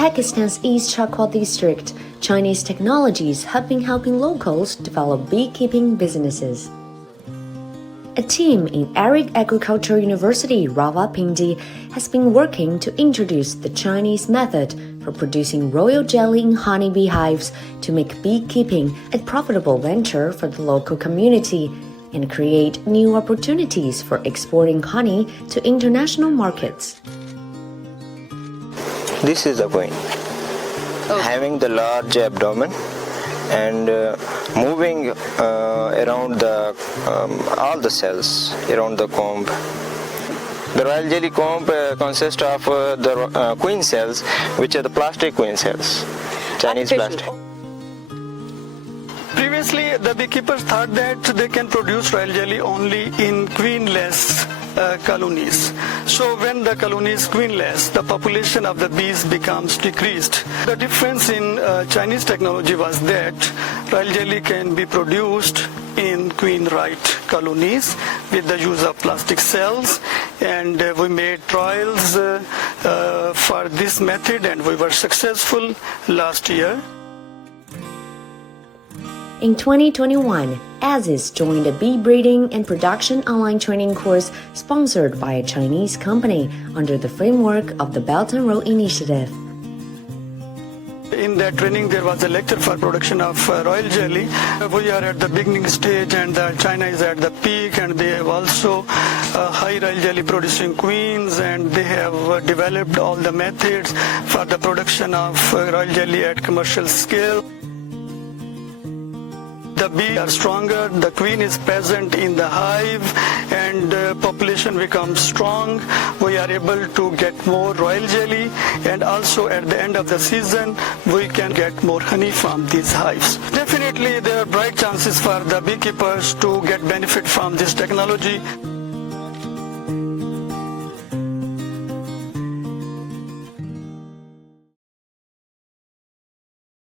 Pakistan's East Chakwa district, Chinese technologies have been helping locals develop beekeeping businesses. A team in Arid Agriculture University, Rawalpindi, has been working to introduce the Chinese method for producing royal jelly in honeybee hives to make beekeeping a profitable venture for the local community and create new opportunities for exporting honey to international markets. This is the queen, having the large abdomen and moving around all the cells around the comb. The royal jelly comb consists of the queen cells, which are the plastic queen cells, Chinese plastic. Previously, the beekeepers thought that they can produce royal jelly only in queenless colonies. So when the colony is queenless, the population of the bees becomes decreased. The difference in Chinese technology was that royal jelly can be produced in queen-right colonies with the use of plastic cells, and we made trials for this method and we were successful last year. In 2021, Aziz joined a bee breeding and production online training course sponsored by a Chinese company under the framework of the Belt and Road Initiative. In that training, there was a lecture for production of royal jelly. We are at the beginning stage and China is at the peak, and they have also high royal jelly producing queens, and they have developed all the methods for the production of royal jelly at commercial scale. The bees are stronger, the queen is present in the hive, and population becomes strong. We are able to get more royal jelly, and also at the end of the season, we can get more honey from these hives. Definitely, there are bright chances for the beekeepers to get benefit from this technology.